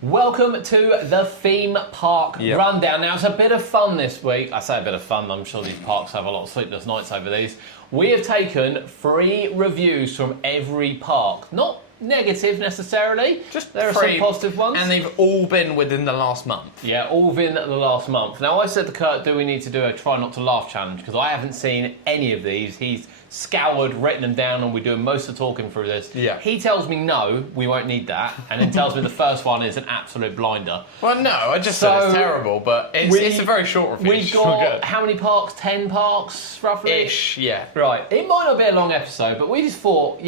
Welcome to the theme park rundown. Now, it's a bit of fun this week. I say a bit of fun, I'm sure these parks have a lot of sleepless nights over these. We have taken 3 reviews from every park. Not negative necessarily, Just there are 3, some positive ones. and they've all been within the last month. Yeah, all within the last month. Now, I said to Kurt, do we need to do a try not to laugh challenge? Because I haven't seen any of these. He's scoured, written them down, and we're doing most of the talking through this. Yeah. He tells me no, we won't need that, and then tells me the first one is an absolute blinder. Well, no, I just said it's terrible, but it's a very short review. We've got, how many parks? 10 parks, roughly? Ish, yeah. Right, it might not be a long episode, but we just thought,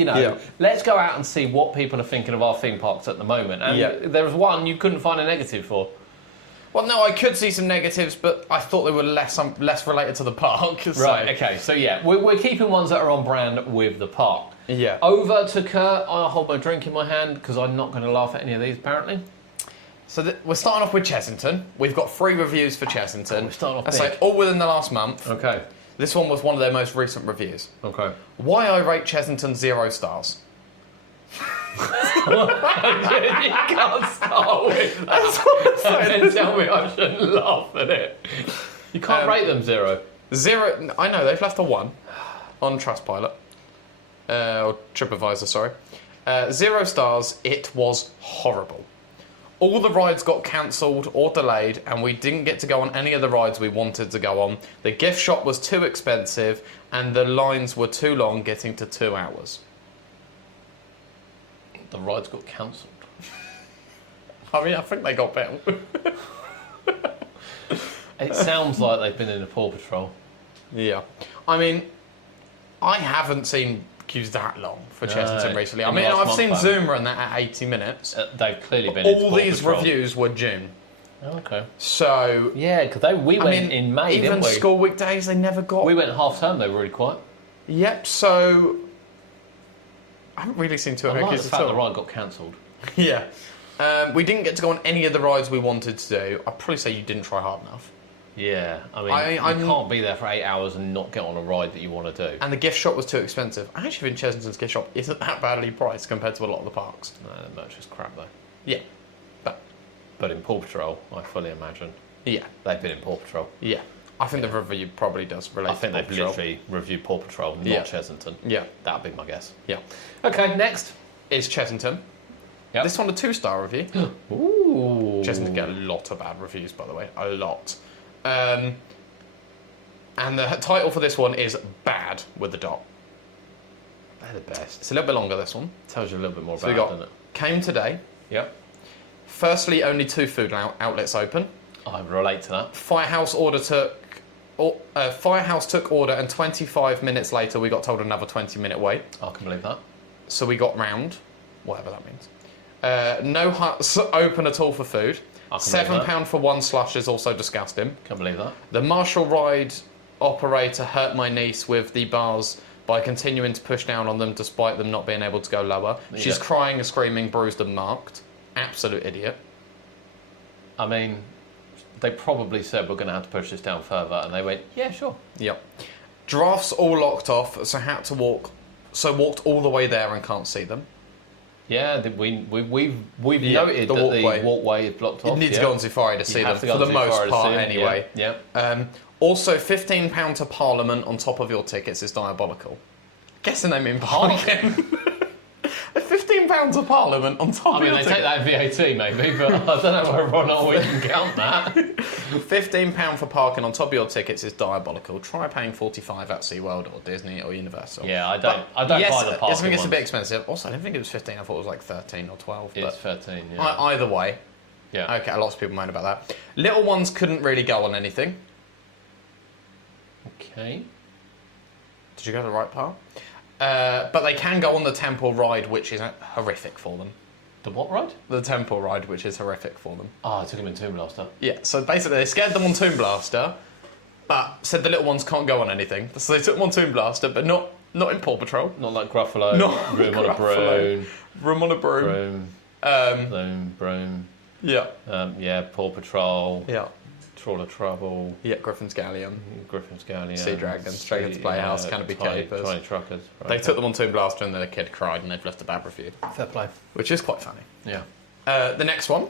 let's go out and see what people are thinking of our theme parks at the moment. And there was one you couldn't find a negative for. Well, no, I could see some negatives, but I thought they were less related to the park. So. Right, okay, so yeah, we're keeping ones that are on brand with the park. Yeah. Over to Kurt, I'll hold my drink in my hand, because I'm not going to laugh at any of these, apparently. So we're starting off with Chessington. We've got 3 reviews for Chessington. We're starting off That's big. like all within the last month. Okay. This one was one of their most recent reviews. Okay. Why I rate Chessington 0 stars. You can't start with that and then tell me I shouldn't laugh at it. You can't rate them 0. 0, I know, they've left a 1 on Trustpilot. Or TripAdvisor, sorry. 0 stars, it was horrible. All the rides got cancelled or delayed, and we didn't get to go on any of the rides we wanted to go on. The gift shop was too expensive, and the lines were too long, getting to 2 hours. The rides got cancelled. I mean, I think they got better. It sounds like they've been in a Paw Patrol. Yeah. I mean, I haven't seen queues that long for Chessington recently. I mean, I've seen Zoom run that at 80 minutes. They've clearly been all these reviews were June. Oh, okay. So... Yeah, because we went in May, didn't we? Even school weekdays, they never got... We went half term, they were really quiet. Yep, so... I haven't really seen 2 I like queues the at fact all. the ride got cancelled. Yeah. We didn't get to go on any of the rides we wanted to do. I'd probably say you didn't try hard enough. Yeah, I mean, you can't be there for 8 hours and not get on a ride that you want to do. And the gift shop was too expensive. I actually think Chessington's gift shop isn't that badly priced compared to a lot of the parks. No, the merch is crap though. Yeah. But in Paw Patrol, I fully imagine. Yeah. They've been in Paw Patrol. Yeah. I think the review probably does relate I think to Paw they've Patrol. literally reviewed Paw Patrol, not Chessington. Yeah. That'd be my guess. Yeah. Okay, next. Is Chessington. Yep. This one a 2-star review. Ooh. Chessington get a lot of bad reviews, by the way. A lot. And the title for this one is Bad with the dot. They're the best. It's a little bit longer, this one. Tells you a little bit more So about we got, it, doesn't it? came today. Yep. Firstly, only 2 food outlets open. I relate to that. Firehouse took order, and 25 minutes later we got told another 20-minute wait. I can believe that. So we got round, whatever that means. No huts open at all for food. £7 for 1 slush is also disgusting. Can't believe that. The Marshall ride operator hurt my niece with the bars by continuing to push down on them despite them not being able to go lower. Yeah. She's crying and screaming, bruised and marked. Absolute idiot. I mean, they probably said we're going to have to push this down further, and they went, yeah, sure. Yep. Drafts all locked off, so had to walked all the way there and can't see them. Yeah, we've noted the that the walkway is blocked off. You need to go on Safari to see them, for the most part anyway. Yeah. Also, £15 to Parliament on top of your tickets is diabolical. Guessing they mean parking. £15 to Parliament on top of your tickets. I mean, they take that VAT maybe, but I don't know whether or not we can count that. £15 for parking on top of your tickets is diabolical. Try paying $45 at SeaWorld or Disney or Universal. Yeah, I don't buy the parking I think it's ones. a bit expensive. Also, I didn't think it was 15. I thought it was like 13 or 12. It's but 13, yeah. Either way. Yeah. Okay, lots of people moan about that. Little ones couldn't really go on anything. Okay. Did you go to the right part? But they can go on the temple ride, which is horrific for them. The what ride? The temple ride, which is horrific for them. Oh, I took him in Tomb Blaster. Yeah, so basically they scared them on Tomb Blaster, but said the little ones can't go on anything. So they took them on Tomb Blaster, but not in Paw Patrol. Not like Gruffalo. Not Room on a Gruffalo. Broom. Room on a Broom. Broom. Yeah. Yeah, Paw Patrol. Yeah. Trawler Trouble. Yeah, Griffin's Galleon. Griffin's Galleon. Sea Dragons, Dragons Playhouse, Canopy Capers. Tiny Truckers. Right. They took them on Tomb Blaster and the kid cried and they've left a bad review. Fair play. Which is quite funny. Yeah. The next one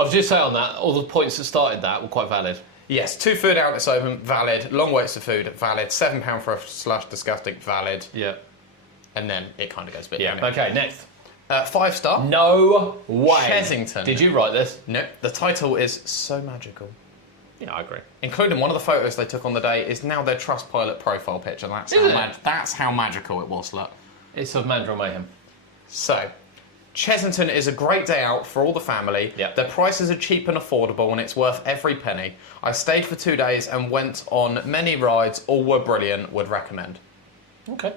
I was just saying on that, all the points that started that were quite valid. Yes, 2 food outlets open, valid. Long waits for food, valid. £7 for a slush, disgusting, valid. Yeah. And then it kind of goes a bit Yeah. down. Okay, next. 5-star. No way. Chessington. Did you write this? No, the title is so magical. Yeah, I agree. Including one of the photos they took on the day is now their Trustpilot profile picture. That's how magical it was, look. It's of Mandrill Mayhem. So, Chessington is a great day out for all the family. Yep. Their prices are cheap and affordable and it's worth every penny. I stayed for 2 days and went on many rides. All were brilliant. Would recommend. Okay.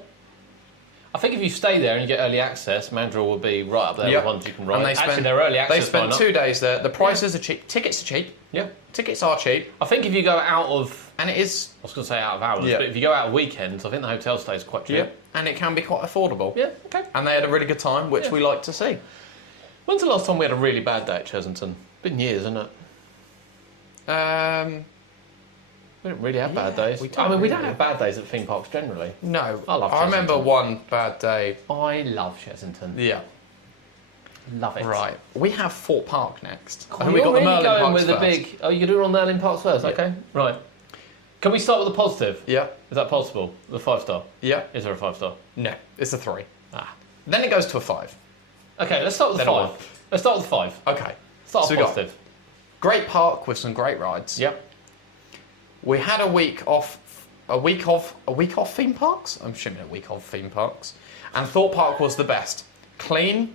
I think if you stay there and you get early access, Mandrill will be right up there Yep. with ones you can ride. And Actually, they're early access. They spent lineup. 2 days there. The prices are cheap. Tickets are cheap. Yeah. Tickets are cheap. I think if you go out of, And it is... I was going to say out of hours, Yeah. but if you go out of weekends, I think the hotel stay is quite cheap. And it can be quite affordable. Yeah, okay. And they had a really good time, which Yeah. we like to see. When's the last time we had a really bad day at Chessington? Been years, isn't it? We don't really have bad days. we don't we really. don't have bad days at theme parks generally. No. I love I remember Chessington. one bad day. I love Chessington. Yeah. Love it. Right. We have Fort Park next. Oh, And you're we got the really Merlin going Parks with the first. big... Oh, you're doing on Merlin Parks first? Yeah. Okay, right. Can we start with the positive? Yeah. Is that possible? The 5-star? Yeah. Is there a 5-star? No. It's a 3. Ah. Then it goes to a 5. Okay, let's start with the Then a 5. Let's start with the 5. Okay. Start So with we got- positive. Great park with some great rides. Yep. We had a week off theme parks. I'm assuming a week of theme parks. And Thorpe Park was the best. Clean,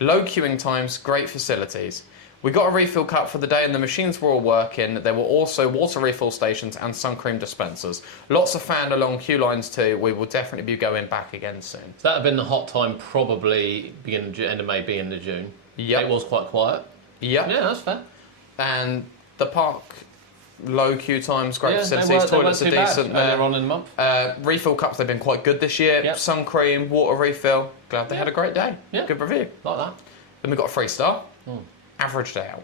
low queuing times, great facilities. We got a refill cup for the day and the machines were all working. There were also water refill stations and sun cream dispensers. Lots of fan along queue lines too. We will definitely be going back again soon. So that had been the hot time, probably beginning of end of May, beginning of June. Yep. It was quite quiet. Yep. Yeah, that's fair. And the park, low queue times, great Yeah, facilities, they weren't toilets too are bad decent earlier there. on in the month. Refill cups, they've been quite good this year. Yep. Sun cream, water refill. Glad they had a great day. Yeah. Good review. Like that. Then we got a 3-star. Hmm. Average day out.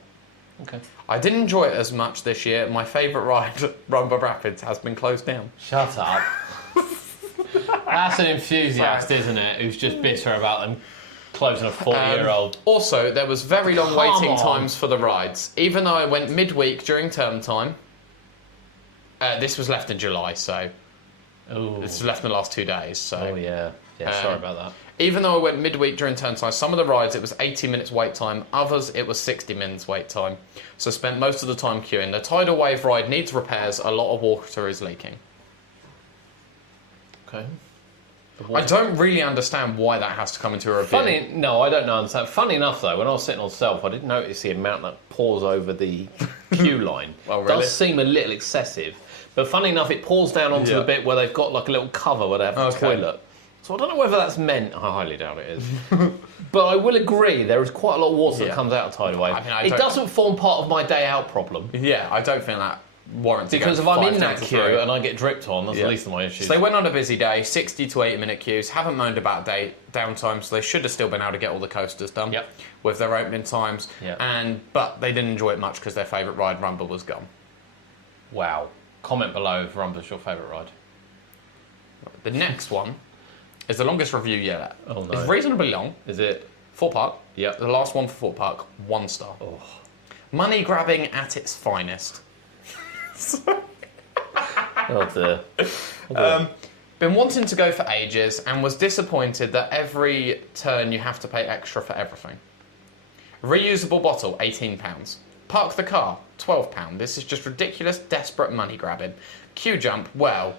Okay. I didn't enjoy it as much this year. My favourite ride, Rumba Rapids, has been closed down. Shut up. That's an enthusiast, isn't it? Who's just bitter about them closing a 40-year-old. Also, there was very long Come waiting on. times for the rides. Even though I went midweek during term time, this was left in July, so Ooh. this was left in the last 2 days. So Oh, yeah. Yeah, sorry about that. even though I went midweek during term time, some of the rides it was 80 minutes wait time, others it was 60 minutes wait time. So I spent most of the time queuing. The tidal wave ride needs repairs. A lot of water is leaking. Okay. I don't really understand why that has to come into a review. I don't know. Understand. Funny enough, though, when I was sitting on Self, I didn't notice the amount that pours over the queue line. Oh, It really? does seem a little excessive. But funny enough, it pours down onto Yeah. the bit where they've got like a little cover where they have the Okay. toilet. So I don't know whether that's meant. I highly doubt it is. But I will agree, there is quite a lot of water that Yeah. comes out of tidal wave. I mean, I it don't- doesn't form part of my day out problem. Yeah, I don't think that warrants Because if I'm in that queue and I get dripped on, that's Yeah. the least of my issues. So they went on a busy day, 60 to 80 minute queues, haven't moaned about downtime, so they should have still been able to get all the coasters done Yep. with their opening times. Yep. But they didn't enjoy it much because their favourite ride, Rumble, was gone. Wow. Comment below if Rumba's your favourite ride. The next one is the longest review yet. Oh, no. It's reasonably long. Is it? Fort Park. Yep. The last one for Fort Park, 1 star. Oh. Money grabbing at its finest. Oh dear. Oh, dear. Been wanting to go for ages and was disappointed that every turn you have to pay extra for everything. Reusable bottle, £18. Park the car, £12. This is just ridiculous, desperate money grabbing. Queue jump, well,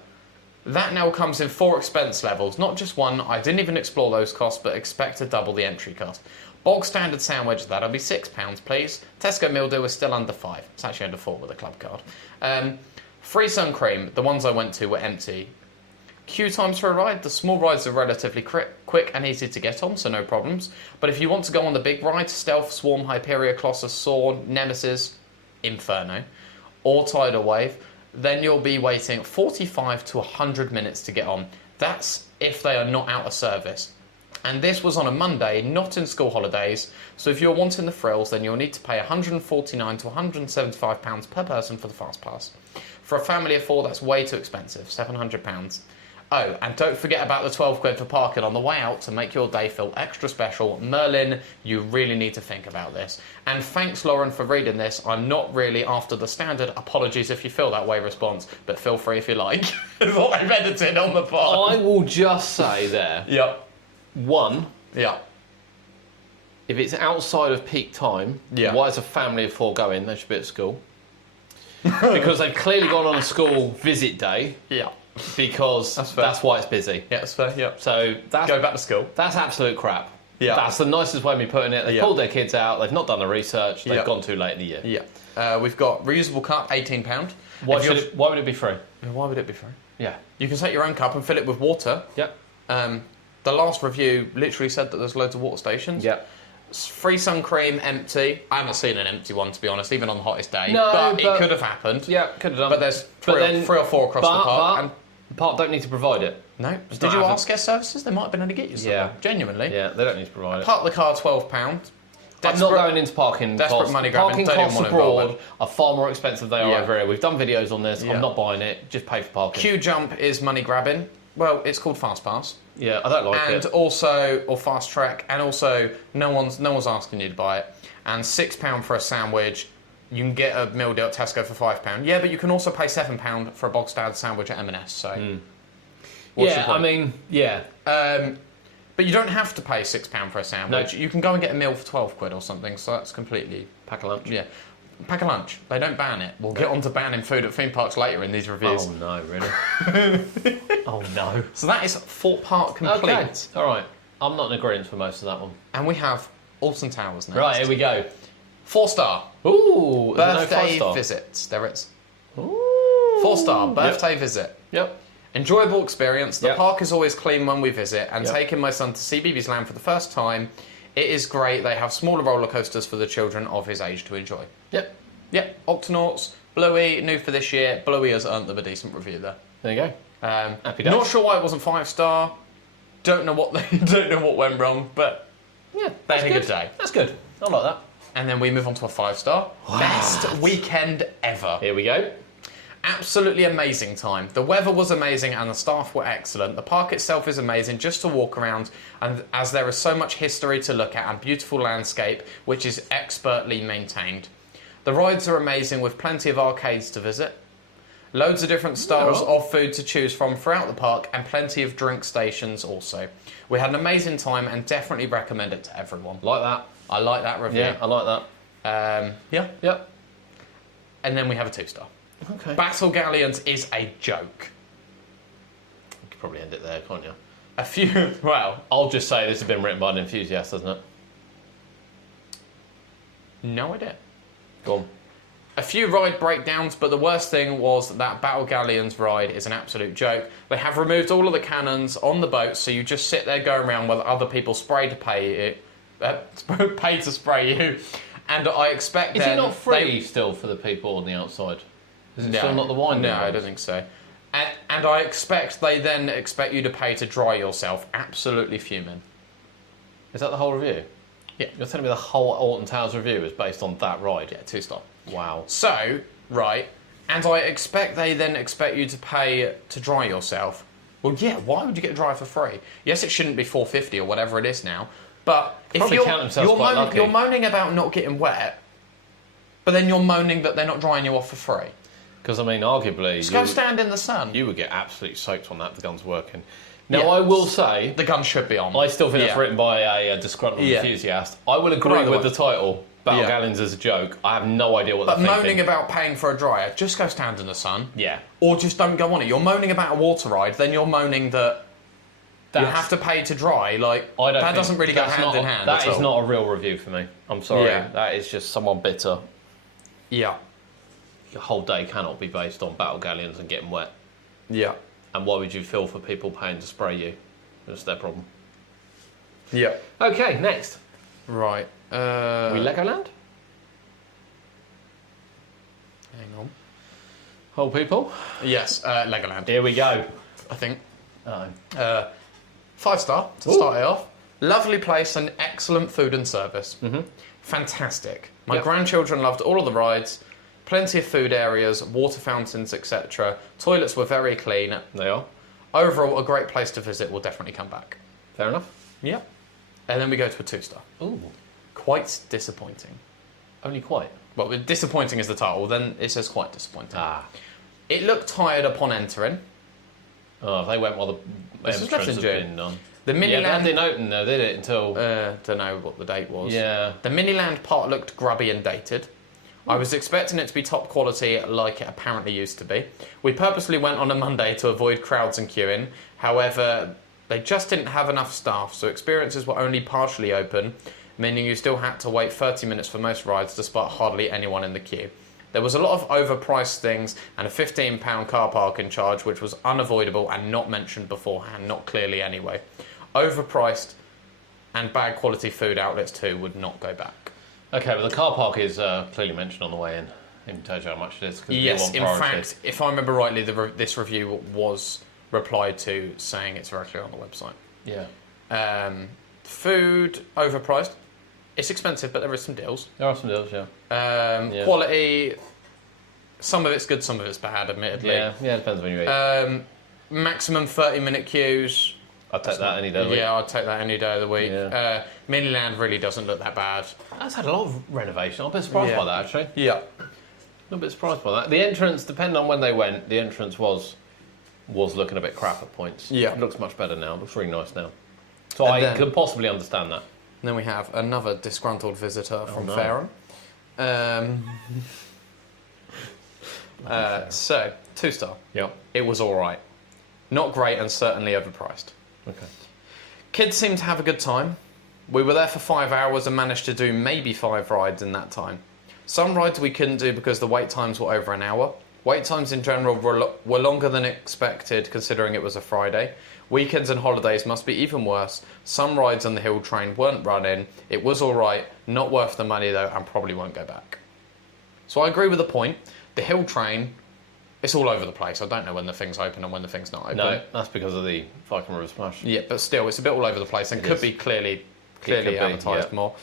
that now comes in 4 expense levels, not just one. I didn't even explore those costs, but expect to double the entry cost. Bog standard sandwich, that'll be £6, please. Tesco meal deal is still under 5. It's actually under 4 with a club card. Free sun cream, the ones I went to were empty. Queue times for a ride, the small rides are relatively quick and easy to get on, so no problems. But if you want to go on the big rides, Stealth, Swarm, Hyperia, Colossus, Saw, Nemesis, Inferno, or Tidal Wave, then you'll be waiting 45 to 100 minutes to get on. That's if they are not out of service. And this was on a Monday, not in school holidays, so if you're wanting the frills, then you'll need to pay £149 to £175 per person for the Fast Pass. For a family of 4, that's way too expensive, £700. Oh, and don't forget about the 12 quid for parking on the way out to make your day feel extra special. Merlin, you really need to think about this. And thanks, Lauren, for reading this. I'm not really after the standard apologies if you feel that way response, but feel free if you like. Is what they've edited on the pod. I will just say there. Yep. One, Yeah. if it's outside of peak time, Yeah. why is a family of 4 going? They should be at school. Because they've clearly gone on a school visit day. Yeah. Because That's fair. that's why it's busy. Yeah, that's fair. Yep. So that's Go back to school. That's absolute crap. Yeah. That's the nicest way of me putting it. They've Yeah. pulled their kids out. They've not done the research. They've Yeah. gone too late in the year. Yeah. We've got reusable cup, £18. Why If you're- would it be free? Why would it be free? Yeah. You can take your own cup and fill it with water. Yep. The last review literally said that there's loads of water stations. Yep. Free sun cream, empty. I haven't seen an empty one, to be honest, even on the hottest day. No, but but- it could have happened. Yeah, could have done. But there's But three, then- three or four across the park. But the park don't need to provide it. No. not Did you having- ask guest services? They might have been able to get you something. Yeah. Genuinely. Yeah, they don't need to provide it. Park the car, £12. I'm not going into parking desperate costs. money grabbing, Parking don't even costs want to abroad involve are far more expensive than they Yeah. are over here. We've done videos on this. Yeah. I'm not buying it. Just pay for parking. Queue jump is money grabbing. Well, it's called Fast Pass. Yeah, I don't like And it. also, or Fast Track, and also no one's asking you to buy it. And £6 for a sandwich. You can get a meal deal at Tesco for £5. Yeah, but you can also pay £7 for a bog standard sandwich at M&S. So, what's your Yeah, point? I mean, yeah. But you don't have to pay £6 for a sandwich. No. You can go and get a meal for 12 quid or something. So that's completely Pack a lunch. yeah. Pack a lunch. They don't ban it. We'll get on to banning food at theme parks later in these reviews. Oh no, really? Oh no. So that is Fort Park complete. Okay. All right. I'm not in agreement for most of that one. And we have Alton Towers next. Right, here we go. 4-star. Ooh, is there no Birthday 5-star? visits. There is. Ooh. 4-star. Birthday visit. Yep. Enjoyable experience. The Yep. park is always clean when we visit, and Yep. taking my son to see BB's Land for the first time, it is great. They have smaller roller coasters for the children of his age to enjoy. Yep. Yep, Octonauts, Bluey, new for this year. Bluey has earned them a decent review there. There you go. Happy days. Not sure why it wasn't 5-star. Don't know what don't know what went wrong, but Yeah, they that's had a good. good day. That's good. I like that. And then we move on to a 5-star. Best weekend ever. Here we go. Absolutely amazing time. The weather was amazing and the staff were excellent. The park itself is amazing just to walk around, and as there is so much history to look at and beautiful landscape which is expertly maintained. The rides are amazing with plenty of arcades to visit. Loads of different styles Yeah. of food to choose from throughout the park and plenty of drink stations also. We had an amazing time and definitely recommend it to everyone. Like that. I like that review. Yeah, I like that. Yeah. Yep. And then we have a 2-star. Okay. Battle Galleons is a joke. You could probably end it there, can't you? A few, well, I'll just say this has been written by an enthusiast, hasn't it? no idea. Go on. A few ride breakdowns, but the worst thing was that Battle Galleons ride is an absolute joke. They have removed all of the cannons on the boat, so you just sit there going around while other people spray to pay you, pay to spray you. And I expect Is then it not free they- still for the people on the outside? Is it No, still not the wine? No, that I runs? don't think so. And I expect they then expect you to pay to dry yourself. Absolutely fuming. Is that the whole review? Yeah. You're telling me the whole Alton Towers review is based on that ride? Yeah, 2-star. Wow. So, right, and I expect they then expect you to pay to dry yourself. Well, yeah, why would you get a dry for free? Yes, it shouldn't be $4.50 or whatever it is now, but if Probably count themselves quite lucky. you're moaning about not getting wet, but then you're moaning that they're not drying you off for free. Because, I mean, arguably... Just go stand in the sun. You would get absolutely soaked on that if the gun's working. Now, Yeah. I will say, The gun should be on. I still think that's Yeah. written by a disgruntled Yeah. enthusiast. I will agree Right, with the the title, Battle Yeah. Galleons as a joke. I have no idea what But they're moaning thinking. about paying for a dryer, just go stand in the sun. Yeah. Or just don't go on it. You're moaning about a water ride, then you're moaning that you That's- have to pay to dry. Like, I don't that think doesn't really go that's hand not in a- hand That at is all. not a real review for me. I'm sorry. Yeah. That is just someone bitter. Yeah. Your whole day cannot be based on Battle Galleons and getting wet. Yeah. And why would you feel for people paying to spray you? That's their problem. Yeah. Okay, next. Right. We Legoland? Hang on. Whole people? Yes, Legoland, Here we go. I think. Oh. 5-star to Ooh. start it off. Lovely place and excellent food and service. Fantastic. My Yep. grandchildren loved all of the rides. Plenty of food areas, water fountains, etc. Toilets were very clean. They are. Overall, a great place to visit. Will definitely come back. Fair enough. Yep. And then we go to a 2-star. Ooh, Quite disappointing. only quite. Well, disappointing is the title. Then it says quite disappointing. Ah. It looked tired upon entering. Oh, they went while the This was entrance left in had June. been done. The Yeah, Miniland. that didn't open though, did it? Until Don't know what the date was. yeah. The Miniland part looked grubby and dated. I was expecting it to be top quality like it apparently used to be. We purposely went on a Monday to avoid crowds and queuing. However, they just didn't have enough staff, so experiences were only partially open, meaning you still had to wait 30 minutes for most rides despite hardly anyone in the queue. There was a lot of overpriced things and a £15 car parking charge, which was unavoidable and not mentioned beforehand, not clearly anyway. Overpriced and bad quality food outlets too would not go back. Okay, but the car park is clearly mentioned on the way in. It tells you how much it is. 'Cause they Yes, want in priority. fact, if I remember rightly, this review was replied to saying it's very clear on the website. Yeah. Food, overpriced. It's expensive, but there is some deals. There are some deals, yeah. Yeah. Quality, some of it's good, some of it's bad, admittedly. Yeah, it depends when you eat. Maximum 30-minute queues. I'd take that any day of the week. Yeah, I'd take that any day of the week. Yeah. Miniland really doesn't look that bad. That's had a lot of renovation. I'm a bit surprised Yeah. by that, actually. Yeah. I'm a bit surprised by that. The entrance, depending on when they went, the entrance was looking a bit crap at points. Yeah. It looks much better now. It looks really nice now. So And I then- could possibly understand that. Then we have another disgruntled visitor from no. Fareham. So, 2-star. Yep. It was alright. Not great and certainly overpriced. Okay. Kids seemed to have a good time. We were there for 5 hours and managed to do maybe 5 rides in that time. Some rides we couldn't do because the wait times were over an hour. Wait times in general were longer than expected considering it was a Friday. Weekends and holidays must be even worse. Some rides on the Hill train weren't running. It was alright, not worth the money though, and probably won't go back. So I agree with the point. The Hill train, it's all over the place. I don't know when the thing's open and when the thing's not open. No, that's because of the Viking River Smash. Yeah, but still, it's a bit all over the place and It could is. be clearly could be, advertised yeah. more.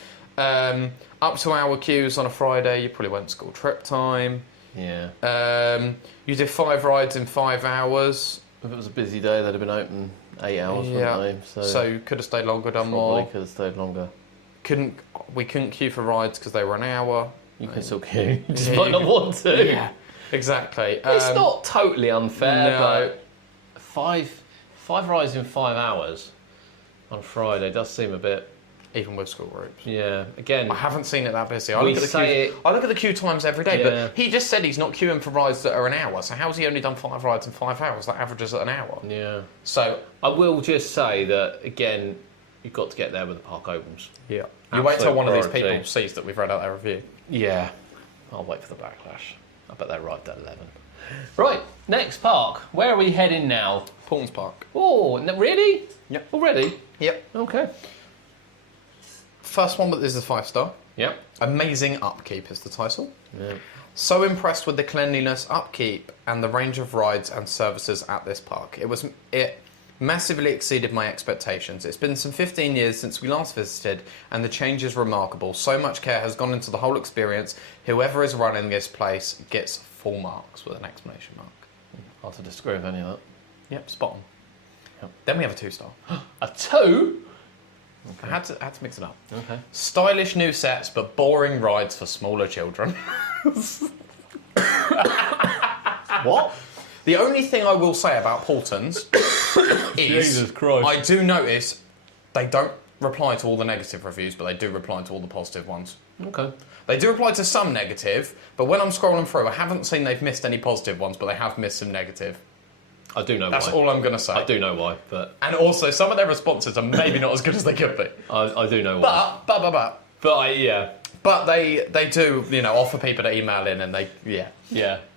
Up to hour queues on a Friday, you probably went school trip time. Yeah. You did 5 rides in 5 hours. If it was a busy day, they'd have been open 8 hours, Yeah. wouldn't they? So you could have stayed longer, done probably more. could have stayed longer. We couldn't queue for rides because they were an hour. You can still queue. You just Yeah, might you not can- want to. Yeah, exactly. It's not totally unfair, no. but five rides in 5 hours on Friday does seem a bit. Even with school groups. Yeah. Again, I haven't seen it that busy. We say I look at the queue times every day, Yeah. but he just said he's not queuing for rides that are an hour. So how's he only done 5 rides in 5 hours? That averages at an hour. yeah. So I will just say that again, you've got to get there when the park opens. yeah, you wait till one of these priority. people sees that we've read out their review. Yeah. I'll wait for the backlash. I bet they arrived at 11. Right. Next park. Where are we heading now? Paul's Park. Oh, really? Yep. Already? Yep. Okay. First one, but this is a 5-star. Yep. Amazing upkeep is the title. Yeah. So impressed with the cleanliness, upkeep, and the range of rides and services at this park. It massively exceeded my expectations. It's been some 15 years since we last visited, and the change is remarkable. So much care has gone into the whole experience. Whoever is running this place gets full marks with an exclamation mark. Hard to disagree with any of that. Yep, spot on. Yep. Then we have a 2-star. A 2? I had to mix it up. Okay. Stylish new sets, but boring rides for smaller children. What? The only thing I will say about Paultons is Jesus Christ. I do notice they don't reply to all the negative reviews, but they do reply to all the positive ones. Okay. They do reply to some negative, but when I'm scrolling through, I haven't seen they've missed any positive ones, but they have missed some negative. I do know That's why. all I'm going to say. I do know why, but And also, some of their responses are maybe not as good as they could be. I do know why. But But they do, offer people to email in, and yeah.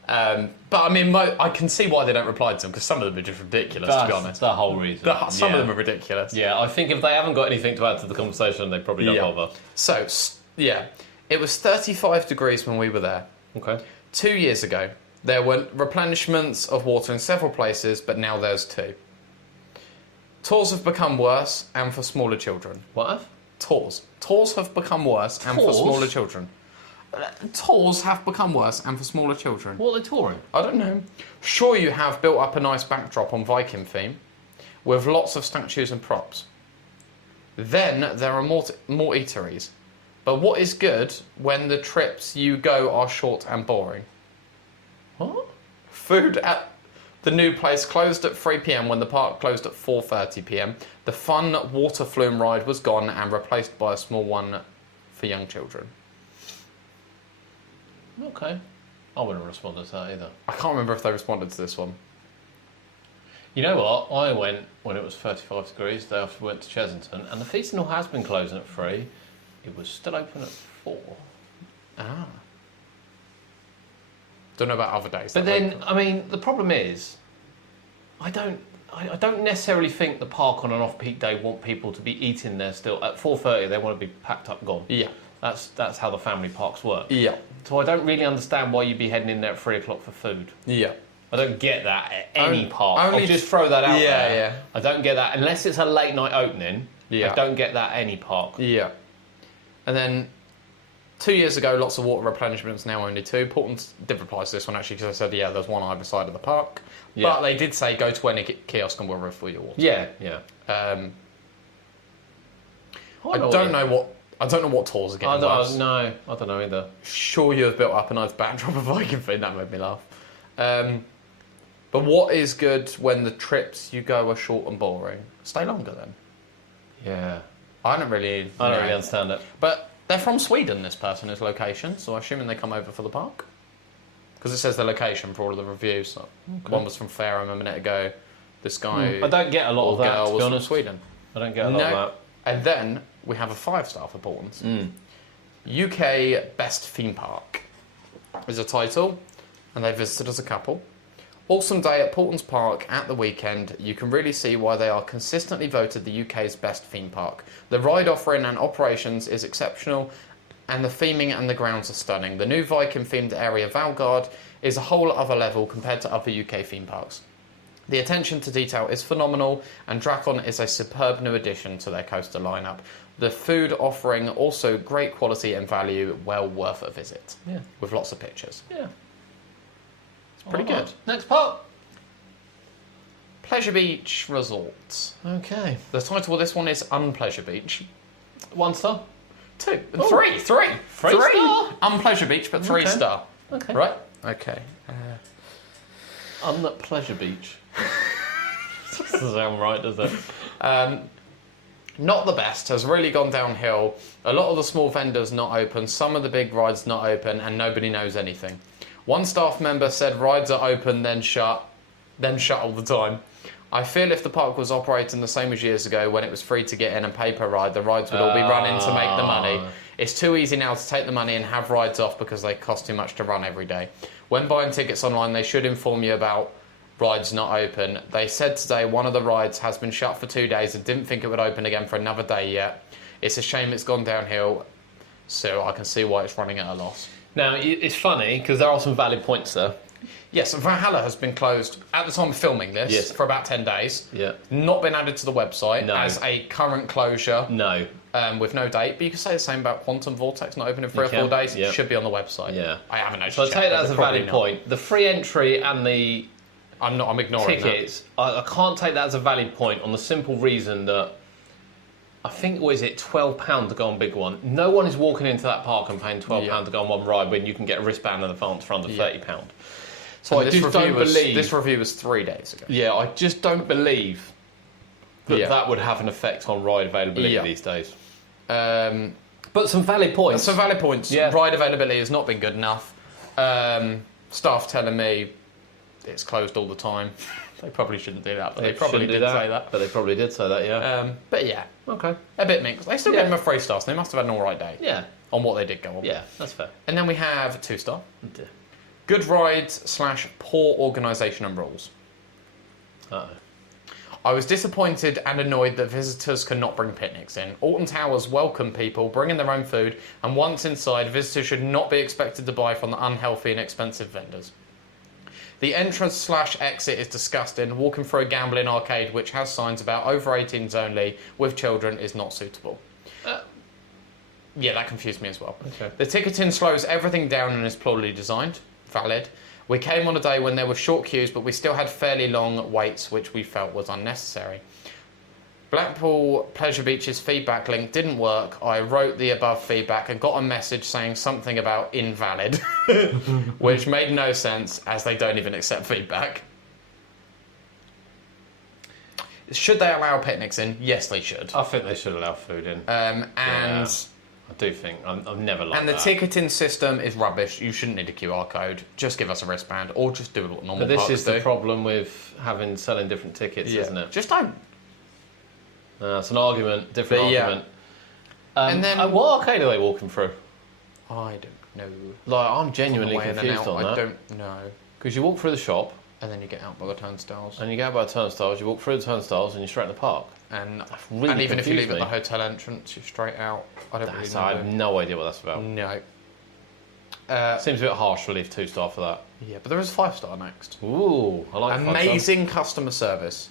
But I mean, I can see why they don't reply to them, because some of them are just ridiculous, to be honest. That's the whole reason. Some of them are ridiculous. Yeah, I think if they haven't got anything to add to the conversation, they probably don't bother. So, yeah, it was 35 degrees when we were there. Okay. 2 years ago, there were replenishments of water in several places, but now there's 2. Tours have become worse, and for smaller children. What? Tours have become worse, and for Tours? smaller children. Tours have become worse, and for smaller children. What are they touring? I don't know. Sure, you have built up a nice backdrop on Viking theme. with lots of statues and props. Then there are more eateries. But what is good when the trips you go are short and boring? What? Food at the new place closed at 3 p.m. when the park closed at 4:30 p.m. The fun water flume ride was gone and replaced by a small one for young children. Okay. I wouldn't respond to that either. I can't remember if they responded to this one. You know what? I went when it was 35 degrees, the day after we went to Chesington, and the Feasting Hall has been closing at 3. It was still open at 4. Ah. Don't know about other days. But then, I mean, the problem is, I don't necessarily think the park on an off-peak day want people to be eating there still. At 4:30, they want to be packed up, gone. Yeah. That's how the family parks work. Yeah. So I don't really understand why you'd be heading in there at 3 o'clock for food. Yeah. I don't get that at any park. only I'll just throw that out there. Yeah. I don't get that unless it's a late night opening. Yeah. I don't get that at any park. Yeah. And then 2 years ago, lots of water replenishments, now only 2. Portland did reply to this one actually because they said, yeah, there's one either side of the park. Yeah. But they did say go to any kiosk and we'll refill your water. Yeah. I don't know what tours are getting worse. No, I don't know either. Sure, you have built up a nice backdrop of Viking thing. That made me laugh. But what is good when the trips you go are short and boring? Stay longer then. Yeah. I don't really understand it. But they're from Sweden, this person is location, so I'm assuming they come over for the park. Because it says the location for all of the reviews. So one was from Fairham a minute ago. This guy... I don't get a lot of that, girl to be was from honest. Sweden. I don't get a lot of that. And then we have a 5-star for Portland's. UK Best Theme Park is a title, and they visited as a couple. Awesome day at Portland's Park at the weekend. You can really see why they are consistently voted the UK's best theme park. The ride offering and operations is exceptional, and the theming and the grounds are stunning. The new Viking-themed area, Valgard, is a whole other level compared to other UK theme parks. The attention to detail is phenomenal, and Drakon is a superb new addition to their coaster lineup. The food offering also great quality and value, well worth a visit. Yeah. With lots of pictures. Yeah. Pretty good. Next part. Pleasure Beach Resorts. Okay. The title of this one is Unpleasure Beach. 1 star. 2. Oh. 3. 3. 3 star? Unpleasure Beach, but 3 Okay. star. Okay. Right? Okay. Unpleasure Beach. Doesn't sound right, does it? Not the best, has really gone downhill. A lot of the small vendors not open, some of the big rides not open, and nobody knows anything. One staff member said rides are open, then shut all the time. I feel if the park was operating the same as years ago when it was free to get in and pay per ride, the rides would all be running to make the money. It's too easy now to take the money and have rides off because they cost too much to run every day. When buying tickets online, they should inform you about rides not open. They said today one of the rides has been shut for 2 days and didn't think it would open again for another day yet. It's a shame it's gone downhill, so I can see why it's running at a loss. Now, it's funny because there are some valid points there. Yes, Valhalla has been closed at the time of filming this Yes. for about 10 days. Yeah. Not been added to the website No. as a current closure No. with no date. But you can say the same about Quantum Vortex not opening for You 3 or 4 can, days. yeah. Should be on the website. Yeah. I haven't actually So I checked, take that but as a probably valid not. point. The free entry and the I'm ignoring tickets, I can't take that as a valid point on the simple reason that I think, what is it, £12 to go on Big One? No one is walking into that park and paying £12 to go on one ride when you can get a wristband in advance for under £30. So I that. just don't believe... This review was 3 days ago. Yeah, I just don't believe that Yeah. that would have an effect on ride availability Yeah. these days. Um, But some valid points. Some valid points. Yeah. Ride availability has not been good enough. Staff telling me it's closed all the time. They probably shouldn't do that, but they probably shouldn't do did say that. But they probably did say that, yeah. But yeah, Okay. a bit mixed. They still Yeah. gave them a 3 star, so they must have had an alright day Yeah. on what they did go on. Yeah, that's fair. And then we have 2 star. Good rides / poor organisation and rules. Uh-oh. I was disappointed and annoyed that visitors could not bring picnics in. Alton Towers welcome people, bring in their own food, and once inside, visitors should not be expected to buy from the unhealthy and expensive vendors. The entrance / exit is disgusting. Walking through a gambling arcade which has signs about over 18s only with children is not suitable. Yeah, that confused me as well. Okay. The ticketing slows everything down and is poorly designed. Valid. We came on a day when there were short queues, but we still had fairly long waits, which we felt was unnecessary. Blackpool Pleasure Beach's feedback link didn't work. I wrote the above feedback and got a message saying something about invalid, which made no sense as they don't even accept feedback. Should they allow picnics in? Yes, they should. I think they should allow food in. And I do think I've never liked and the that. ticketing system is rubbish. You shouldn't need a QR code. Just give us a wristband, or just do what normal. But this parks is the do. problem with selling different tickets, isn't it? Just don't. It's an argument, different But, yeah. argument. And then- what arcade are they walking through? I don't know. Like, I'm genuinely Away in and confused out, on I that. don't know. Because you walk through the shop, And then you get out by the turnstiles. and you go by the turnstiles, you walk through the turnstiles, and you're straight in the park. And really and even if you confused leave at me. the hotel entrance, you're straight out. I don't really So I have know. no idea what that's about. No. Seems a bit harsh to leave 2-star for that. Yeah, but there is 5-star next. Ooh, I like 5-star. Amazing customer service.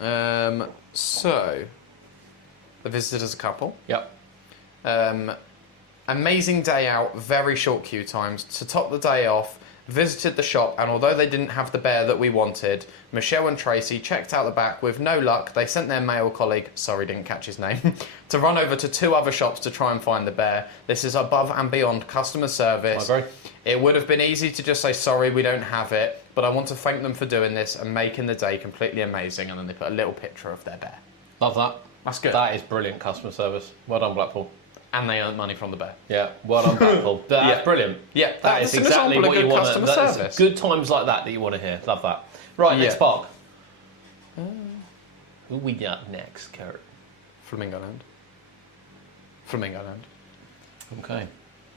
So, the visitors a couple. Yep. Amazing day out, very short queue times. To top the day off, visited the shop, and although they didn't have the bear that we wanted, Michelle and Tracy checked out the back. With no luck, they sent their male colleague, sorry, didn't catch his name, to run over to 2 other shops to try and find the bear. This is above and beyond customer service. I agree. It would have been easy to just say, sorry, we don't have it, but I want to thank them for doing this and making the day completely amazing. And then they put a little picture of their bear. Love that. That's good. That is brilliant customer service. Well done, Blackpool. And they earned money from the bear. Yeah, well done, Blackpool. That's Yeah. brilliant. Yeah, That is that's an exactly example of what you good want. customer That is service. good times like that you want to hear. Love that. Right, next Yeah. park. Who we got next, Kurt? Flamingo Land. Flamingo Land. Okay.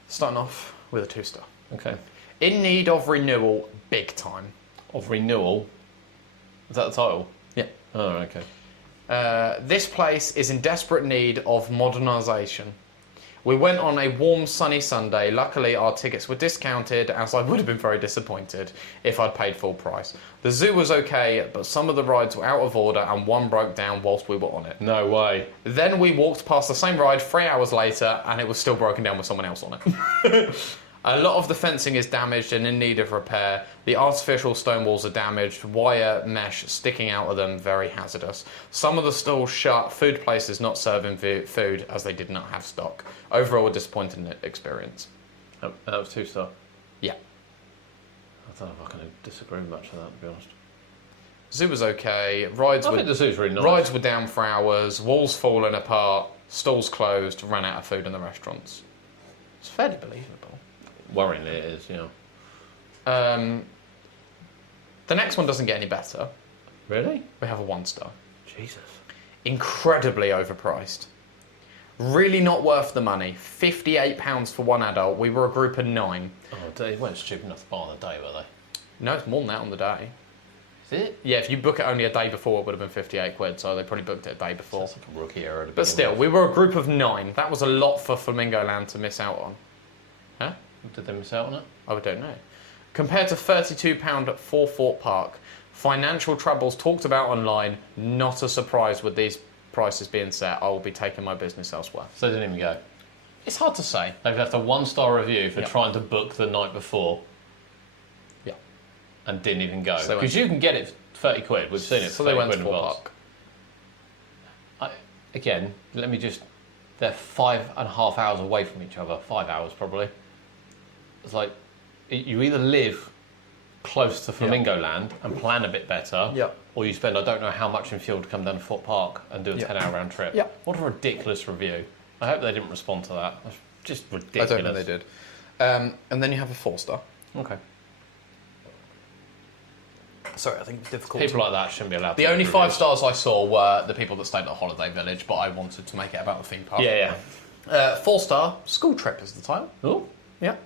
Starting off with a 2-star. Okay. In need of renewal, big time. Of renewal. Is that the title? Yeah. Oh, okay. This place is in desperate need of modernisation. We went on a warm, sunny Sunday. Luckily, our tickets were discounted, as I would have been very disappointed if I'd paid full price. The zoo was okay, but some of the rides were out of order and one broke down whilst we were on it. No way. Then we walked past the same ride 3 hours later, and it was still broken down with someone else on it. A lot of the fencing is damaged and in need of repair. The artificial stone walls are damaged, wire mesh sticking out of them, very hazardous. Some of the stalls shut, food places not serving food as they did not have stock. Overall, a disappointing experience. That was 2-star. Yeah. I don't know if I can disagree with much of that, to be honest. Zoo was okay. Rides I were think the zoo's really nice. rides were down for hours. Walls falling apart. Stalls closed. Ran out of food in the restaurants. It's fairly believable. Worryingly, it is, you know. The next one doesn't get any better. Really? We have a 1-star. Jesus. Incredibly overpriced. Really not worth the money. £58 for one adult. We were a group of 9. Oh, they weren't stupid enough to buy on the day, were they? No, it's more than that on the day. Is it? Yeah, if you book it only a day before, it would have been 58 quid, so they probably booked it a day before. That's like a rookie error. to But begin still, with. we were a group of 9. That was a lot for Flamingo Land to miss out on. Huh? Did they miss out on it? I don't know. Compared to £32 at Fort Park, financial troubles talked about online, not a surprise with these prices being set. I will be taking my business elsewhere. So they didn't even go. It's hard to say. They've left a 1-star review for Yeah. trying to book the night before Yeah. and didn't even go. So they went- Because you can get it for 30 quid. We've seen it for So 30 they went quid to in Fort advance. Park. Again, let me just... They're 5.5 hours away from each other. 5 hours, probably. It's like, you either live close to Flamingo Land and plan a bit better, Yeah. or you spend I don't know how much in fuel to come down to Fort Park and do a Yeah. 10-hour round trip. Yeah. What a ridiculous review. I hope they didn't respond to that. That's just I ridiculous. don't know they did. And then you have a 4-star. Okay. Sorry, I think it's difficult. People like that shouldn't be allowed The to only make 5 reviews. stars I saw were the people that stayed at the Holiday Village, but I wanted to make it about the theme park. Yeah, yeah. 4-star, school trip is the title. Oh, Yeah.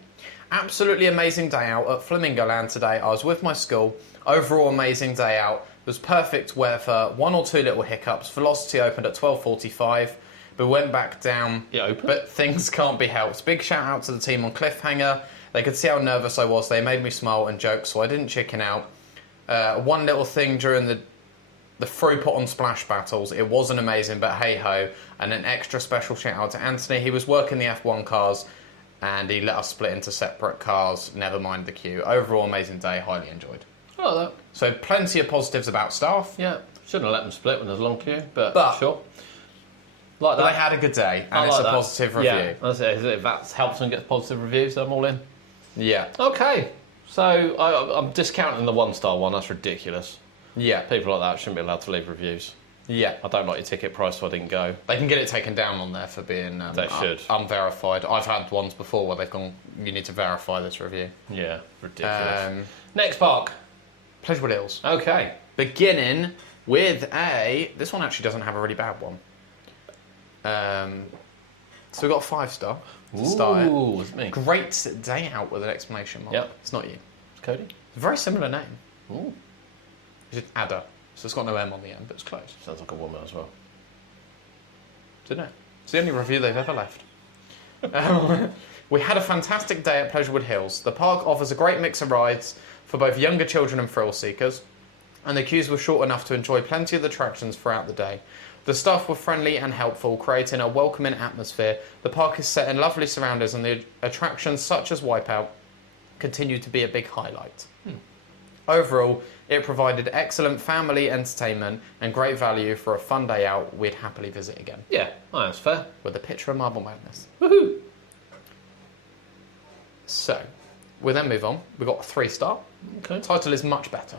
Absolutely amazing day out at Flamingo Land today. I was with my school. Overall amazing day out. It was perfect weather. 1 or 2 little hiccups. Velocity opened at 12:45. But went back down. It opened? But things can't be helped. Big shout out to the team on Cliffhanger. They could see how nervous I was. They made me smile and joke, so I didn't chicken out. One little thing during the throughput on splash battles, it wasn't amazing, but hey ho. And an extra special shout out to Anthony. He was working the F1 cars and he let us split into separate cars, never mind the queue. Overall, amazing day, highly enjoyed. I like that. So plenty of positives about staff. Yeah, shouldn't have let them split when there's a long queue, but sure. Like that. But they had a good day, and it's a positive review. Yeah, that's it. If that helps them get positive reviews, I'm all in. Yeah. Okay, so I'm discounting the 1-star one. That's ridiculous. Yeah. People like that shouldn't be allowed to leave reviews. Yeah. I don't like your ticket price, so I didn't go. They can get it taken down on there for being unverified. I've had ones before where they've gone, you need to verify this review. Yeah, ridiculous. Next park. Pleasurewood Hills. Okay. Beginning with this one actually doesn't have a really bad one. So we've got a 5-star to start it. Ooh, it's me. Great day out with an exclamation mark. Yep. It's not you. It's Cody. It's a very similar name. Ooh. It's Ada. So it's got no M on the end, but it's close. Sounds like a woman as well. Don't know. It's the only review they've ever left. We had a fantastic day at Pleasurewood Hills. The park offers a great mix of rides for both younger children and thrill seekers, and the queues were short enough to enjoy plenty of the attractions throughout the day. The staff were friendly and helpful, creating a welcoming atmosphere. The park is set in lovely surroundings, and the attractions such as Wipeout continue to be a big highlight. Overall, it provided excellent family entertainment and great value for a fun day out we'd happily visit again. Yeah, that's fair. With a picture of Marble Madness. Woohoo! So, we then move on. We've got a 3-star. Okay. Title is Much Better.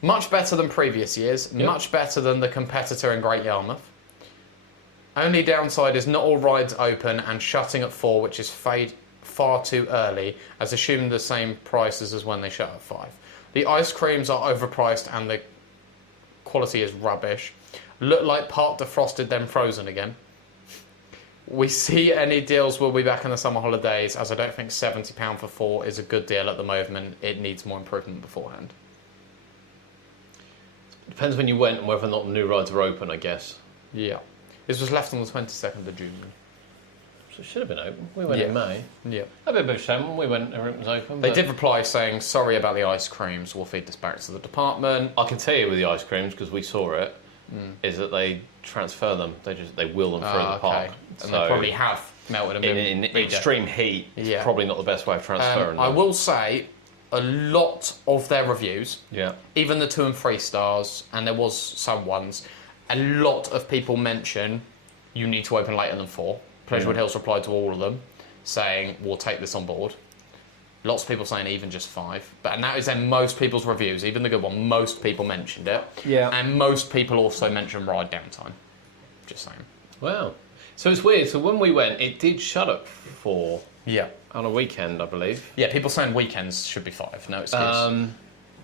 Much better than previous years. Yep. Much better than the competitor in Great Yarmouth. Only downside is not all rides open and shutting at 4, which is far too early, as assuming the same prices as when they shut at 5. The ice creams are overpriced and the quality is rubbish. Look like part defrosted then frozen again. We see any deals will be back in the summer holidays, as I don't think £70 for 4 is a good deal at the moment. It needs more improvement beforehand. Depends when you went and whether or not the new rides are open, I guess. Yeah. This was left on the 22nd of June. So it should have been open. We went Yeah. in May. Yeah. A bit of a shame when we went, everything was open. They but did reply saying, sorry about the ice creams, we'll feed this back to the department. I can tell you with the ice creams, because we saw it, is that they transfer them. They will them through the park. And they probably have melted them in extreme heat. It's Yeah. probably not the best way of transferring I them. will say, a lot of their reviews, Yeah. even the 2 and 3 stars, and there was some ones, a lot of people mention you need to open later than 4. Pleasurewood Hills replied to all of them, saying we'll take this on board. Lots of people saying even just 5, and that is in most people's reviews, even the good one. Most people mentioned it, Yeah. and most people also mentioned ride downtime. Just saying. Wow. So it's weird. So when we went, it did shut at 4 Yeah, on a weekend, I believe. yeah. People saying weekends should be 5. No excuse.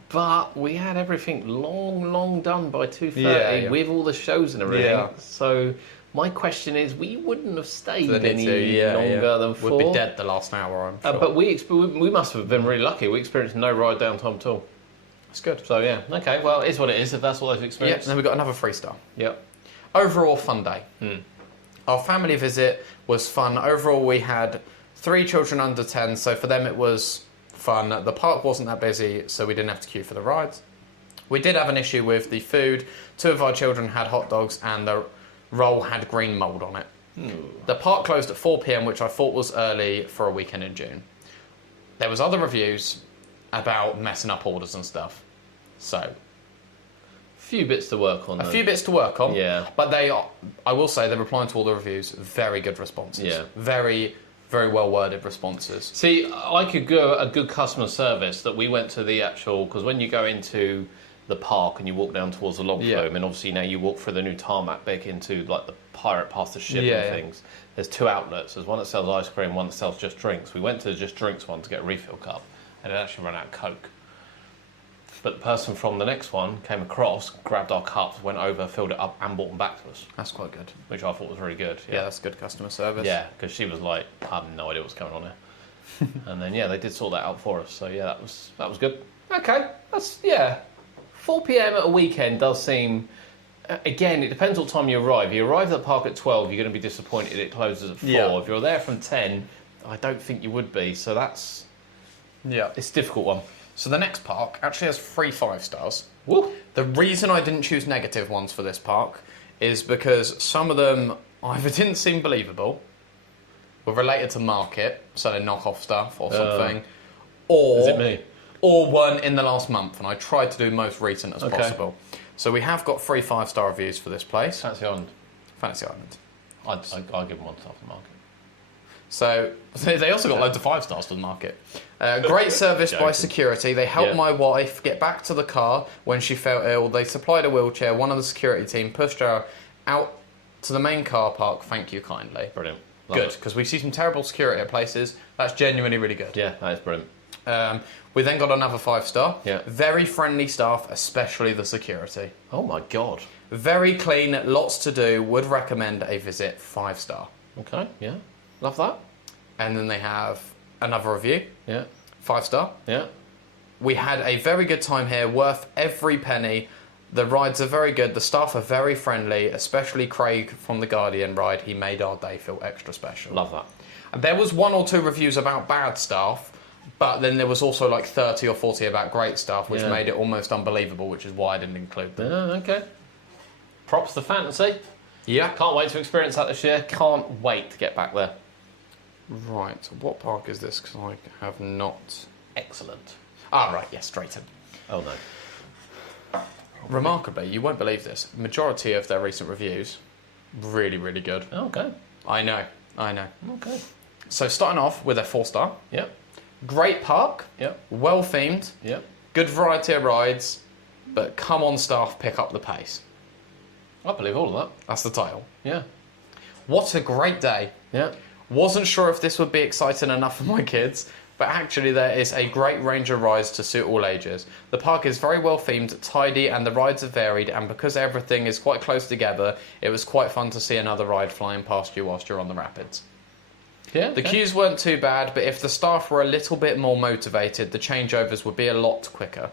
But we had everything long done by 2:30 Yeah. with all the shows and everything. Yeah. So my question is, we wouldn't have stayed So they need any to, longer than 4. We'd be dead the last hour, I'm sure. But we must have been really lucky. We experienced no ride downtime at all. It's good. So yeah, okay. Well, it is what it is. If that's what they've Yeah, experienced. and then we got another 3-star. Yep. Overall, fun day. Our family visit was fun. Overall, we had 3 children under 10, so for them it was fun. The park wasn't that busy, so we didn't have to queue for the rides. We did have an issue with the food. 2 of our children had hot dogs, and the roll had green mould on it. The park closed at 4 p.m, which I thought was early for a weekend in June. There was other reviews about messing up orders and stuff. So, Few bits to work on. a few bits to work on. Yeah. But I will say, they're replying to all the reviews. Very good responses. Yeah. Very, very well worded responses. See, I could go a good customer service that we went to the actual, because when you go into the park and you walk down towards the log Yeah. flume, and obviously now you walk through the new tarmac back into like the pirate past the ship Yeah, and yeah. things. There's 2 outlets. There's one that sells ice cream, one that sells just drinks. We went to the just drinks one to get a refill cup, and it actually ran out of Coke. But the person from the next one came across, grabbed our cups, went over, filled it up, and brought them back to us, That's quite good. which I thought was really good. Yeah, that's good customer service. Yeah, because she was like, I have no idea what's going on here. And then, yeah, they did sort that out for us. So, yeah, that was good. Okay, that's, yeah. 4 p.m. at a weekend does seem... Again, it depends what time you arrive. If you arrive at the park at 12, you're going to be disappointed it closes at 4. Yeah. If you're there from 10, I don't think you would be. So that's... Yeah. It's a difficult one. So the next park actually has 3 5-stars. Woo! The reason I didn't choose negative ones for this park is because some of them either didn't seem believable, were related to Market, so they knock off stuff or something, or Is it me? or weren't in the last month, and I tried to do most recent as Okay. possible. So we have got 3 5-star reviews for this place, Fancy Island. Fantasy Island. I'll give them 1 star for Market. So they also got loads of 5 stars to the Market. Great service by Joking. security. They helped Yeah. my wife get back to the car when she felt ill. They supplied a wheelchair. One of the security team pushed her out to the main car park. Thank you kindly. Brilliant. Love Good, it. because we see some terrible security at places. That's genuinely really good. Yeah, that is brilliant. We then got another 5-star. Yeah. Very friendly staff, especially the security. Oh my god. Very clean, lots to do. Would recommend a visit. 5-star. Okay, yeah. Love that. And then they have another review. Yeah, 5-star. yeah. We had a very good time here, worth every penny. The rides are very good. The staff are very friendly, especially Craig from the Guardian ride. He made our day feel extra special. Love that. And there was 1 or 2 reviews about bad staff, but then there was also like 30 or 40 about great staff, which Yeah. made it almost unbelievable, which is why I didn't include them. Yeah, okay. Props to Fantasy. Yeah. Can't wait to experience that this year. Can't wait to get back there. Right, what park is this? Because I have not... Excellent. Ah, right, yes, Drayton. Oh no. Remarkably, you won't believe this, majority of their recent reviews, really, really good. Okay. I know. Okay. So starting off with a 4-star. Yep. Great park, Yep. well themed, Yep. good variety of rides, but come on staff, pick up the pace. I believe all of that. That's the title. Yeah. What a great day. Yeah. Wasn't sure if this would be exciting enough for my kids, but actually there is a great range of rides to suit all ages. The park is very well themed, tidy, and the rides are varied, and because everything is quite close together, it was quite fun to see another ride flying past you whilst you're on the rapids. Yeah. The queues weren't too bad, but if the staff were a little bit more motivated, the changeovers would be a lot quicker.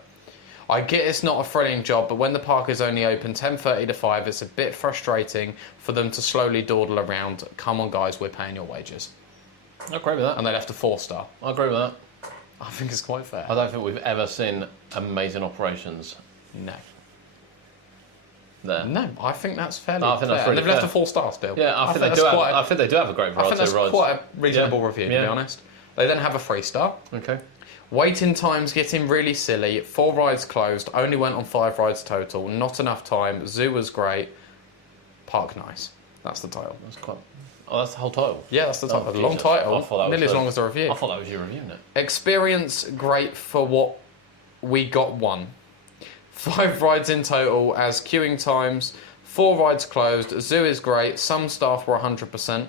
I get it's not a thrilling job, but when the park is only open 10:30 to 5, it's a bit frustrating for them to slowly dawdle around. Come on, guys, we're paying your wages. I agree with that. And they left a 4-star. I agree with that. I think it's quite fair. I don't think we've ever seen amazing operations No. there. No, I think that's fairly No, I think fair. that's really And they've left fair. a 4-star still. Yeah, I think they that's do have. quite a- I think they do have a great I variety think that's of rides. quite a reasonable Yeah. review, to Yeah. be honest. They then have a 3-star. Okay. Waiting times getting really silly. 4 rides closed. Only went on 5 rides total. Not enough time. Zoo was great. Park nice. That's the title. That's quite. Oh, that's the whole title. Yeah, that's the title. Oh, A long Jesus. title. I thought that was Nearly as the- long as the review. I thought that was you reviewing it. Experience great for what we got 1. 5 rides in total as queuing times. 4 rides closed. Zoo is great. Some staff were 100%.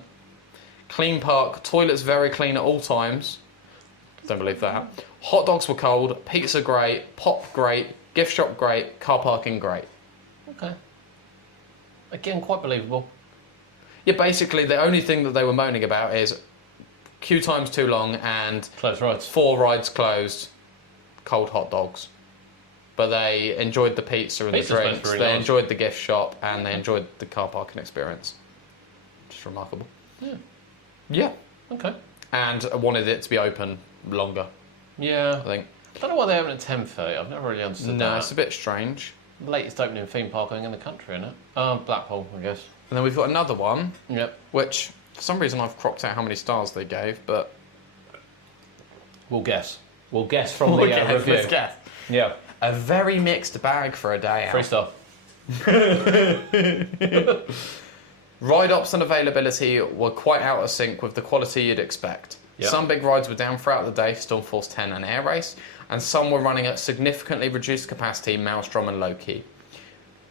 Clean park. Toilets very clean at all times. Don't believe that. Hot dogs were cold. Pizza great. Pop great. Gift shop great. Car parking great. Okay. Again, quite believable. Yeah, basically the only thing that they were moaning about is queue times too long and Close rides. 4 rides closed. Cold hot dogs. But they enjoyed the pizza and Pizza's the supposed to drinks. be They really nice. enjoyed the gift shop and they enjoyed the car parking experience. Just remarkable. Yeah. Yeah. Okay. And wanted it to be open longer, Yeah. I think. I don't know why they open at 10:30. I've never really understood No, that. it's a bit strange. Latest opening theme park in the country, isn't it? Blackpool, I guess. And then we've got another one, Yep. which for some reason I've cropped out how many stars they gave, but We'll guess. We'll guess from the We'll guess, review. let's guess. Yeah. A very mixed bag for a day out. 3-star. Ride ops and availability were quite out of sync with the quality you'd expect. Yep. Some big rides were down throughout the day, Stormforce 10 and Air Race, and some were running at significantly reduced capacity, Maelstrom and Loki,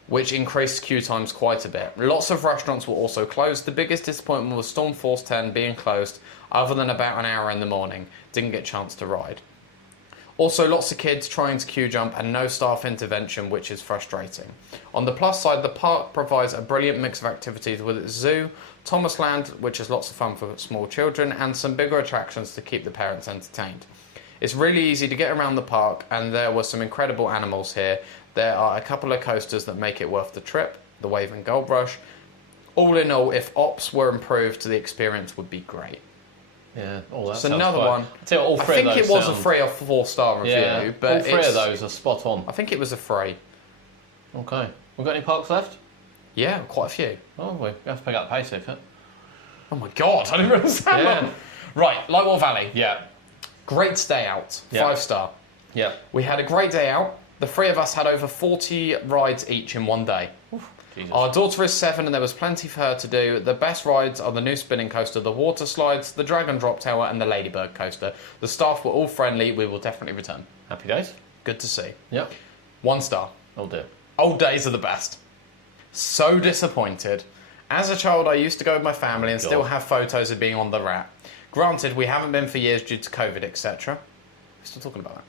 which increased queue times quite a bit. Lots of restaurants were also closed. The biggest disappointment was Stormforce 10 being closed, other than about an hour in the morning. Didn't get a chance to ride. Also, lots of kids trying to queue jump and no staff intervention, which is frustrating. On the plus side, the park provides a brilliant mix of activities with its zoo, Thomasland, which is lots of fun for small children, and some bigger attractions to keep the parents entertained. It's really easy to get around the park, and there were some incredible animals here. There are a couple of coasters that make it worth the trip, the Wave and Gold Rush. All in all, if ops were improved, the experience would be great. Yeah. Oh, that It's sounds another quite- one. I tell you, all I three think of those it was sound- a 3 or 4-star review, Yeah. but all three it's- of those are spot on. I think it was a 3. Okay. We've got any parks left? Yeah, quite a few. Oh, we have to pick up Pace, huh? Oh my God, I didn't realise that Yeah. long. Right, Lightwall Valley. Yeah. Great stay out. Yeah. 5-star. Yeah. We had a great day out. The three of us had over 40 rides each in one day. Jesus. Our daughter is 7 and there was plenty for her to do. The best rides are the new spinning coaster, the water slides, the Dragon Drop Tower and the Ladybird coaster. The staff were all friendly. We will definitely return. Happy days. Good to see. Yep. 1 star. Oh dear. Old days are the best. So disappointed. As a child, I used to go with my family and still have photos of being on the rat. Granted, we haven't been for years due to COVID, etc. We're still talking about that.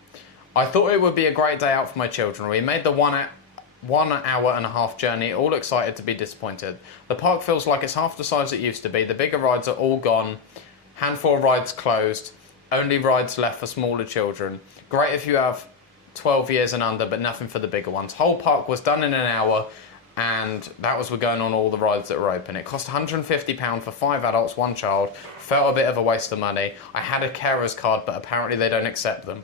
I thought it would be a great day out for my children. We made the 1 hour and a half journey, all excited to be disappointed. The park feels like it's half the size it used to be. The bigger rides are all gone. Handful of rides closed. Only rides left for smaller children. Great if you have 12 years and under, but nothing for the bigger ones. Whole park was done in an hour, and that was we're going on all the rides that were open. It cost £150 for 5 adults, 1 child. Felt a bit of a waste of money. I had a carer's card, but apparently they don't accept them.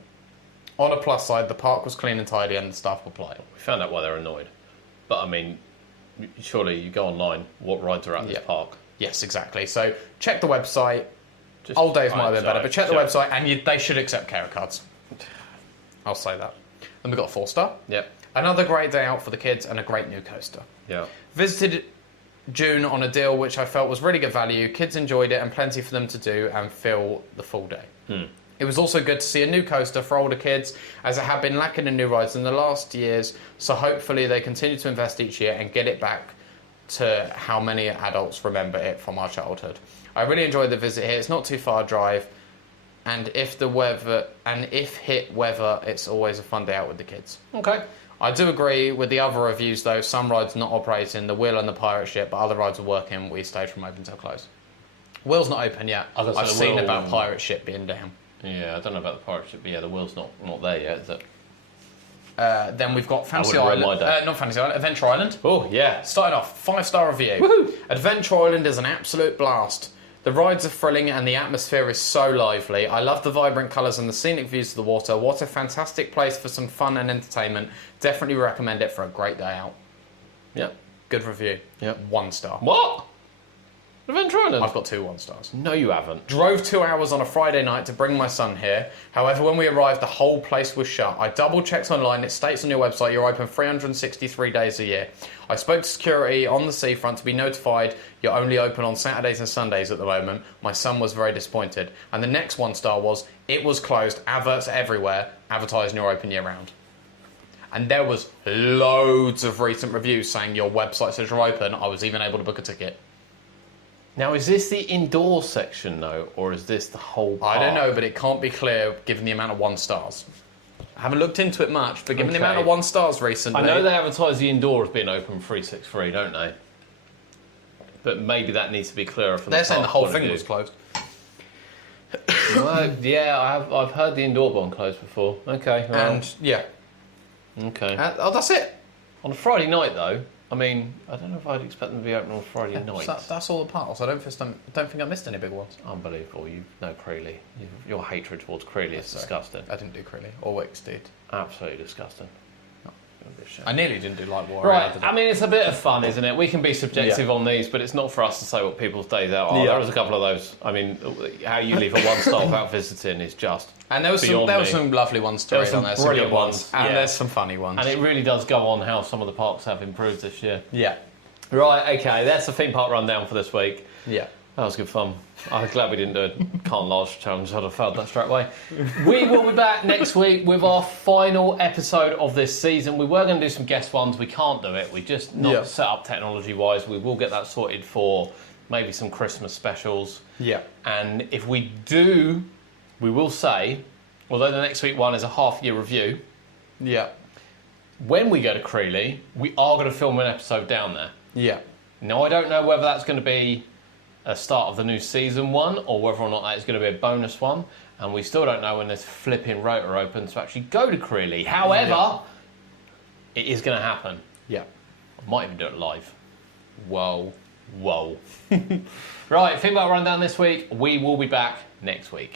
On a plus side, the park was clean and tidy and the staff were polite. We found out why they're annoyed. But I mean, surely you go online, what rides are at this park? Yes, exactly. So check the website. Just Old days might have been better, hindsight, but check the yeah. website and they should accept carrot cards. I'll say that. Then we got a 4-star. Yep. Another great day out for the kids and a great new coaster. Yeah. Visited June on a deal which I felt was really good value. Kids enjoyed it and plenty for them to do and fill the full day. It was also good to see a new coaster for older kids, as it had been lacking in new rides in the last years, so hopefully they continue to invest each year and get it back to how many adults remember it from our childhood. I really enjoyed the visit here. It's not too far a drive, and if hit weather, it's always a fun day out with the kids. Okay. I do agree with the other reviews though, some rides not operating, the Wheel and the Pirate Ship, but other rides are working. We stayed from open till close. Wheel's not open yet. I was gonna I've say the seen Wheel- about Pirate Ship being down. Yeah, I don't know about the pirate ship, but yeah, the wheel's not there yet, is it? Then we've got Fantasy wouldn't ruin Island. my day. Not Fantasy Island, Adventure Island. Oh, yeah. Starting off, 5-star review. Woohoo! Adventure Island is an absolute blast. The rides are thrilling and the atmosphere is so lively. I love the vibrant colours and the scenic views of the water. What a fantastic place for some fun and entertainment. Definitely recommend it for a great day out. Yep. Good review. Yep. 1 star. What? Adventure Island? I've got 2 1-stars. No, you haven't. Drove 2 hours on a Friday night to bring my son here. However, when we arrived, the whole place was shut. I double-checked online. It states on your website you're open 363 days a year. I spoke to security on the seafront to be notified you're only open on Saturdays and Sundays at the moment. My son was very disappointed. And the next 1-star was, it was closed, adverts everywhere, advertising you're open year-round. And there was loads of recent reviews saying your website says you're open. I was even able to book a ticket. Now, is this the indoor section, though, or is this the whole park? I don't know, but it can't be clear given the amount of 1-stars. I haven't looked into it much, but given the amount of 1-stars recently... I know they advertise the indoor as being open 363, don't they? But maybe that needs to be clearer from They're the saying the park whole point of thing view. was closed. Well, yeah, I've heard the indoor one closed before. Okay, well, And, yeah. okay. That's it. On a Friday night, though, I mean, I don't know if I'd expect them to be open on Friday night. So that's all the parts. I don't think I missed any big ones. Unbelievable. You know Creeley. Your hatred towards Creeley is Sorry. disgusting. I didn't do Creeley. Or Wicks did. Absolutely disgusting. I nearly didn't do Light War. Right, I mean, it's a bit of fun, isn't it? We can be subjective Yeah. on these, but it's not for us to say what people's days out are. Yeah. There was a couple of those. I mean, how you leave a 1-star without visiting is just And there was beyond there me. were some lovely ones to There were read some on there. Some brilliant good ones. ones, And yeah. there's some funny ones. And it really does go on how some of the parks have improved this year. Yeah. Right, okay, that's the theme park rundown for this week. Yeah. That was good fun. I'm glad we didn't do a can't large challenge. I'd have failed that straight away. We will be back next week with our final episode of this season. We were going to do some guest ones. We can't do it. We just not set up technology-wise. We will get that sorted for maybe some Christmas specials. Yeah. And if we do, we will say, although the next week one is a half-year review, Yeah. when we go to Creeley, we are going to film an episode down there. Yeah. Now, I don't know whether that's going to be a start of the new season one or whether or not that is going to be a bonus one. And we still don't know when this flipping rotor opens to actually go to Creeley. However, it is going to happen. Yeah. I might even do it live. Whoa. Whoa. Right, Theme Park Rundown this week. We will be back next week.